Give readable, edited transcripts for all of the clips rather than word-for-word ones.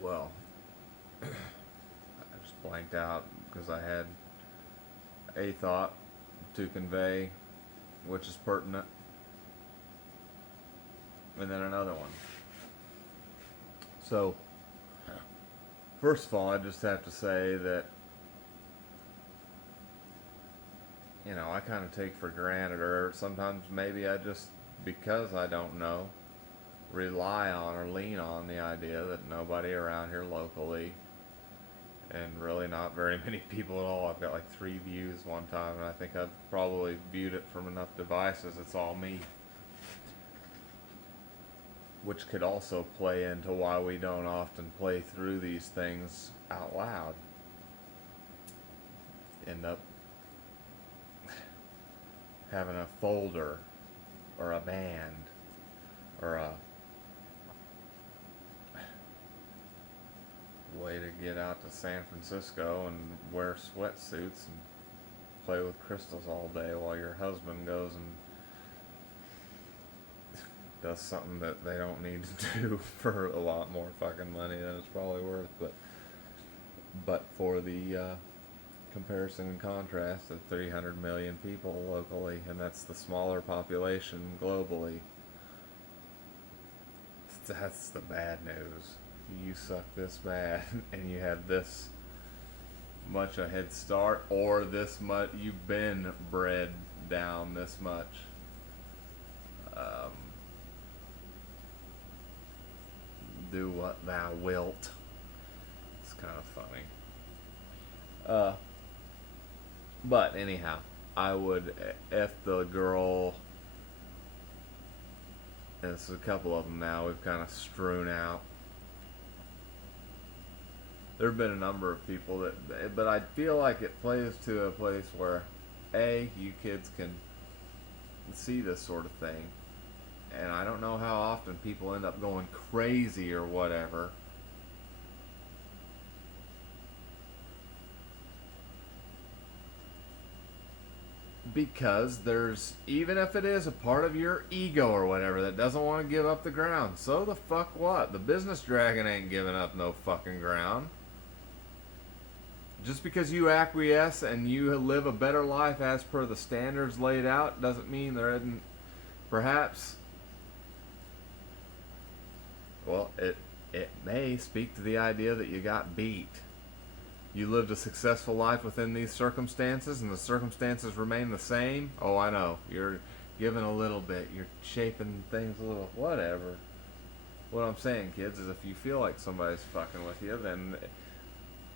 Well, I just blanked out because I had a thought to convey, which is pertinent, and then another one. So, first of all, I just have to say that, I kind of take for granted, or sometimes maybe I just, because I don't know, rely on or lean on the idea that nobody around here locally, and really not very many people at all. I've got like 3 views one time, and I think I've probably viewed it from enough devices. It's all me. Which could also play into why we don't often play through these things out loud. End up having a folder or a band or a way to get out to San Francisco and wear sweatsuits and play with crystals all day while your husband goes and does something that they don't need to do for a lot more fucking money than it's probably worth. But for the comparison and contrast of 300 million people locally, and that's the smaller population globally, that's the bad news. You suck this bad, and you have this much a head start, or this much you've been bred down this much. Um, do what thou wilt. It's kind of funny. Uh, but anyhow, I would F the girl. And it's a couple of them now we've kind of strewn out. There have been a number of people but I feel like it plays to a place where, you kids can see this sort of thing. And I don't know how often people end up going crazy or whatever. Because there's, even if it is a part of your ego or whatever that doesn't want to give up the ground, so the fuck what? The business dragon ain't giving up no fucking ground. Just because you acquiesce and you live a better life as per the standards laid out doesn't mean there isn't perhaps, well, it may speak to the idea that you got beat. You lived a successful life within these circumstances, and the circumstances remain the same. Oh, I know. You're giving a little bit. You're shaping things a little. Whatever. What I'm saying, kids, is if you feel like somebody's fucking with you, then.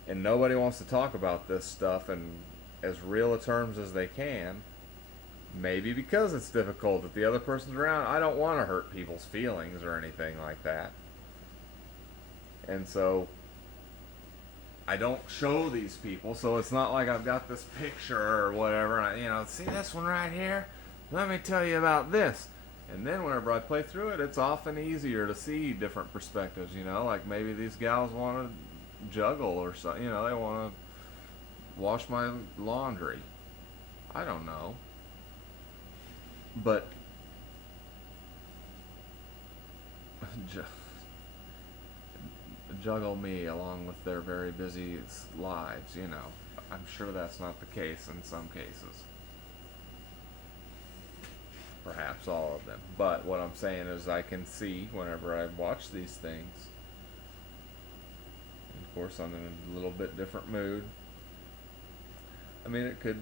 And nobody wants to talk about this stuff in as real a terms as they can. Maybe because it's difficult that the other person's around. I don't want to hurt people's feelings or anything like that. And so I don't show these people, so it's not like I've got this picture or whatever. And see this one right here? Let me tell you about this. And then whenever I play through it, it's often easier to see different perspectives. Like maybe these gals want to juggle or something. They want to wash my laundry. I don't know. But juggle me along with their very busy lives, I'm sure that's not the case in some cases. Perhaps all of them. But what I'm saying is I can see whenever I watch these things. And of course, I'm in a little bit different mood. I mean, it could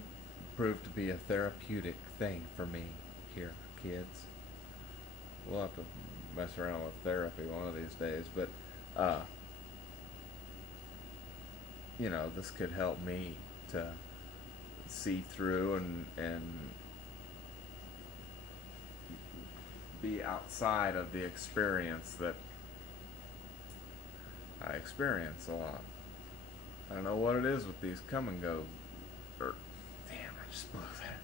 prove to be a therapeutic thing for me here, kids. We'll have to mess around with therapy one of these days. But, this could help me to see through and be outside of the experience that I experience a lot. I don't know what it is with these come and go. Or, damn, I just blew that.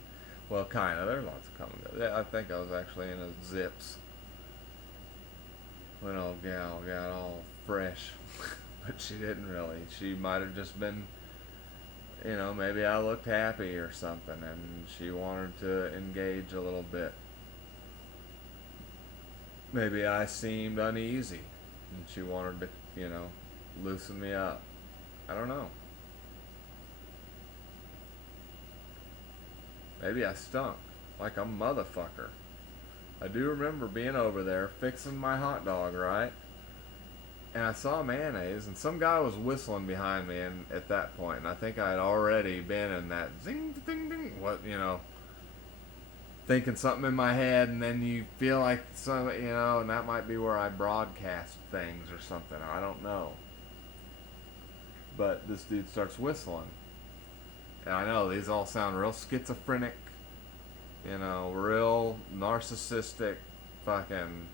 Well, kind of. There's lots of come and go. I think I was actually in a Zips when old gal got all fresh. But she didn't really. She might have just been, maybe I looked happy or something, and she wanted to engage a little bit. Maybe I seemed uneasy, and she wanted to, loosen me up. I don't know. Maybe I stunk like a motherfucker. I do remember being over there fixing my hot dog, right? And I saw mayonnaise, and some guy was whistling behind me, and at that point, and I think I had already been in that zing, ding, ding, what, thinking something in my head, and then you feel like some, and that might be where I broadcast things or something. I don't know. But this dude starts whistling. And I know these all sound real schizophrenic, real narcissistic, fucking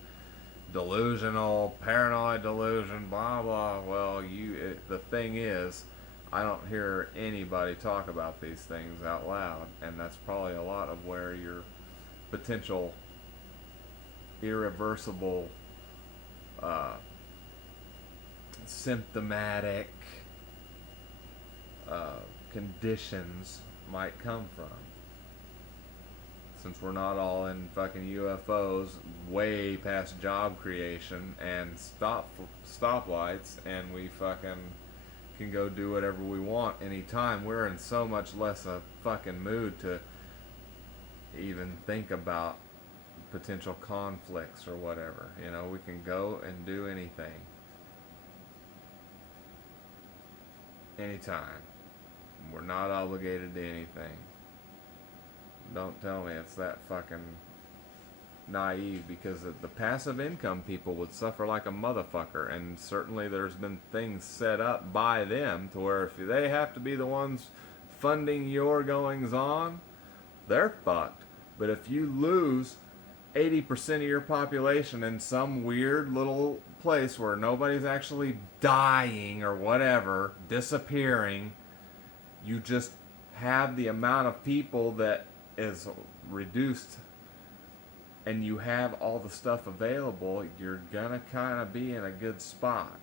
delusional, paranoid delusion, blah blah. Well, the thing is, I don't hear anybody talk about these things out loud, and that's probably a lot of where your potential irreversible, symptomatic conditions might come from. Since we're not all in fucking UFOs, way past job creation and stoplights, and we fucking can go do whatever we want anytime, we're in so much less a fucking mood to even think about potential conflicts or whatever. We can go and do anything. Anytime. We're not obligated to anything. Don't tell me it's that fucking naive, because the passive income people would suffer like a motherfucker, and certainly there's been things set up by them to where if they have to be the ones funding your goings on, they're fucked. But if you lose 80% of your population in some weird little place where nobody's actually dying or whatever, disappearing, you just have the amount of people that is reduced, and you have all the stuff available, you're gonna kind of be in a good spot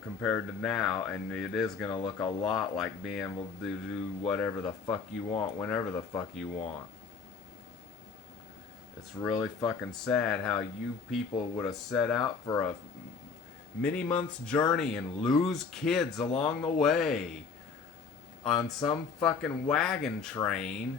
compared to now, and it is gonna look a lot like being able to do whatever the fuck you want whenever the fuck you want. It's really fucking sad how you people would have set out for a many months journey and lose kids along the way on some fucking wagon thing,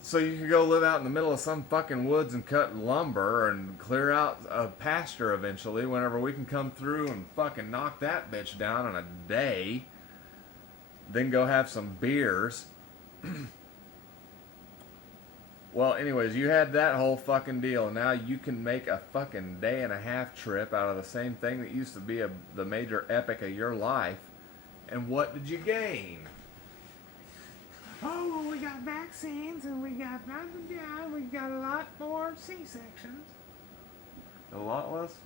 so you could go live out in the middle of some fucking woods and cut lumber and clear out a pasture eventually, whenever we can come through and fucking knock that bitch down in a day, then go have some beers. Well, anyways, you had that whole fucking deal. Now you can make a fucking day and a half trip out of the same thing that used to be the major epic of your life. And what did you gain? Oh, well, we got vaccines, and we got a lot more C-sections. A lot less,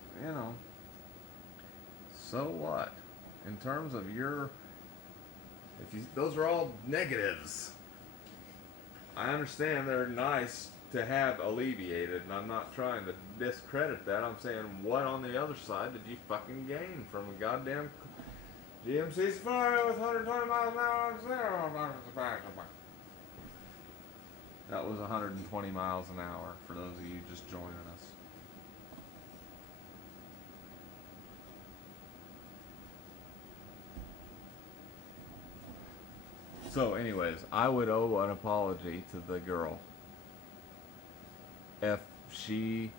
So what? In terms of those are all negatives. I understand they're nice to have alleviated, and I'm not trying to discredit that. I'm saying, what on the other side did you fucking gain from a goddamn GMC Safari with 120 miles an hour on zero? That was 120 miles an hour for those of you just joining us. So anyways, I would owe an apology to the girl if she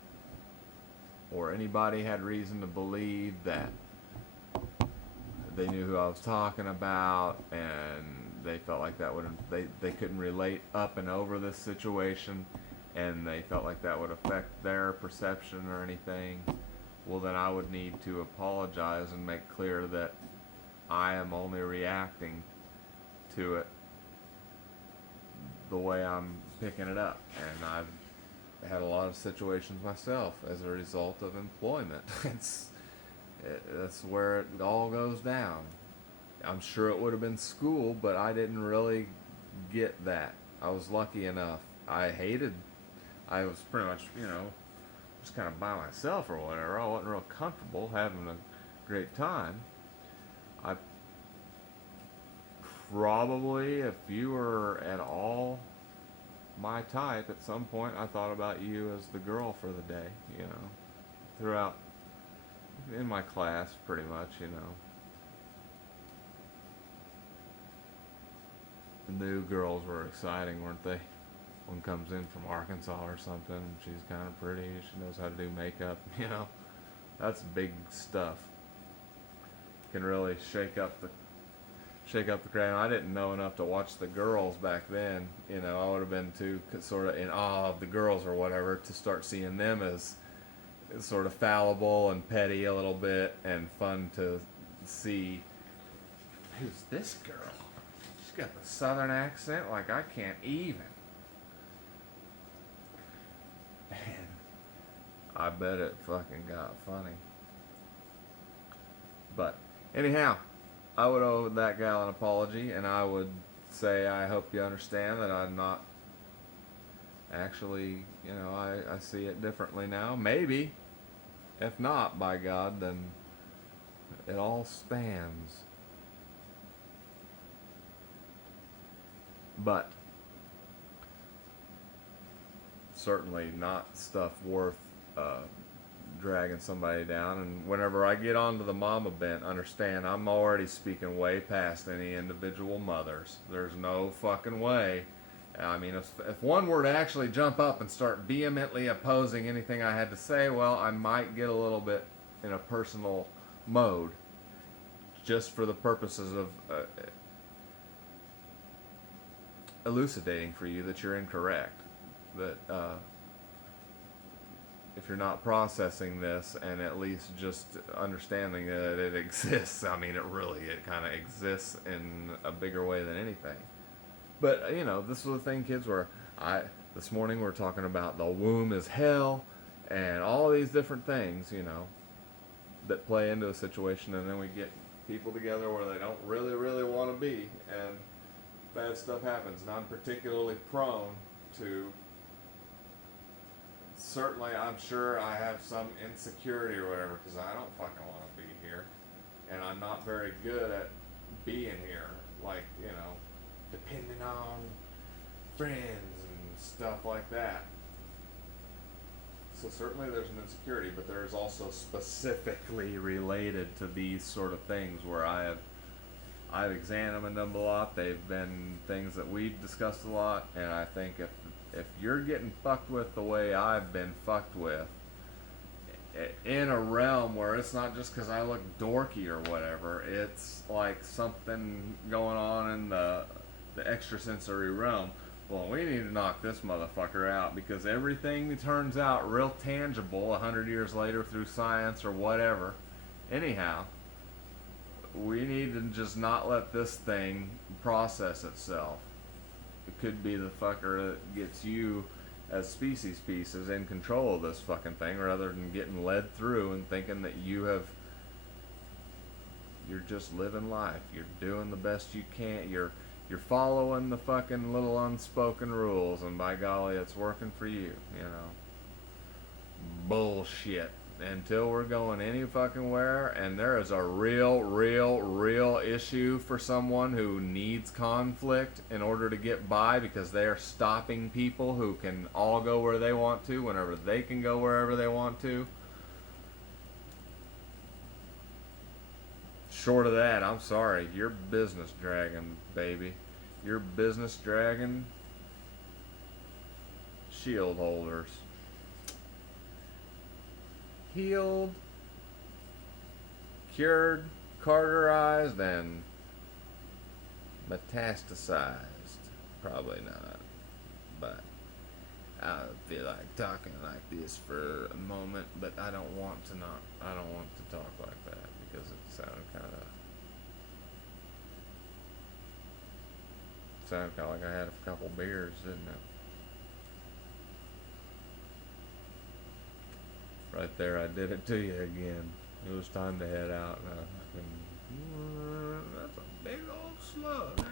or anybody had reason to believe that they knew who I was talking about, and they felt like that would they couldn't relate up and over this situation, and they felt like that would affect their perception or anything. Well, then I would need to apologize and make clear that I am only reacting to it the way I'm picking it up, and I've had a lot of situations myself as a result of employment. That's where it all goes down. I'm sure it would have been school, but I didn't really get that. I was lucky enough. I was pretty much, just kind of by myself or whatever. I wasn't real comfortable, having a great time. I probably, if you were at all my type, at some point I thought about you as the girl for the day, you know, throughout, in my class, pretty much, you know. The new girls were exciting, weren't they? One comes in from Arkansas or something, she's kind of pretty, she knows how to do makeup, you know. That's big stuff. Can really shake up the crowd. I didn't know enough to watch the girls back then. You know, I would have been too sort of in awe of the girls or whatever to start seeing them as sort of fallible and petty a little bit and fun to see. Who's this girl? She's got the southern accent like I can't even. And I bet it fucking got funny. But anyhow, I would owe that gal an apology, and I would say I hope you understand that I'm not actually, you know, I see it differently now. Maybe. If not, by God, then it all stands. But certainly not stuff worth dragging somebody down. And whenever I get onto the mama bent, understand I'm already speaking way past any individual mothers. There's no fucking way. I mean, if one were to actually jump up and start vehemently opposing anything I had to say, well, I might get a little bit in a personal mode, just for the purposes of elucidating for you that you're incorrect. That if you're not processing this and at least just understanding that it exists, I mean, it kind of exists in a bigger way than anything. But, you know, this was the thing, kids, where this morning we're talking about the womb is hell and all these different things, you know, that play into a situation, and then we get people together where they don't really, really want to be, and bad stuff happens. And I'm particularly prone to, certainly I'm sure I have some insecurity or whatever, because I don't fucking want to be here, and I'm not very good at being here, like, you know, depending on friends and stuff like that. So certainly there's an insecurity, but there's also specifically related to these sort of things where I've examined them a lot. They've been things that we've discussed a lot, and I think if you're getting fucked with the way I've been fucked with, in a realm where it's not just because I look dorky or whatever, it's like something going on in the extrasensory realm. Well, we need to knock this motherfucker out, because everything turns out real tangible 100 years later through science or whatever. Anyhow, we need to just not let this thing process itself. It could be the fucker that gets you as species pieces in control of this fucking thing, rather than getting led through and thinking that you're just living life. You're doing the best you can. You're following the fucking little unspoken rules, and by golly, it's working for you, you know. Bullshit. Until we're going any fucking where, and there is a real issue for someone who needs conflict in order to get by, because they are stopping people who can all go where they want to, whenever they can go wherever they want to. Short of that, I'm sorry, you're business dragon, baby. You're business dragon shield holders. Healed, cured, carterized, and metastasized. Probably not. But I feel like talking like this for a moment, but I don't want to talk like that, because it sounded kind of like I had a couple beers, didn't it? Right there, I did it to you again. It was time to head out, and that's a big old slug.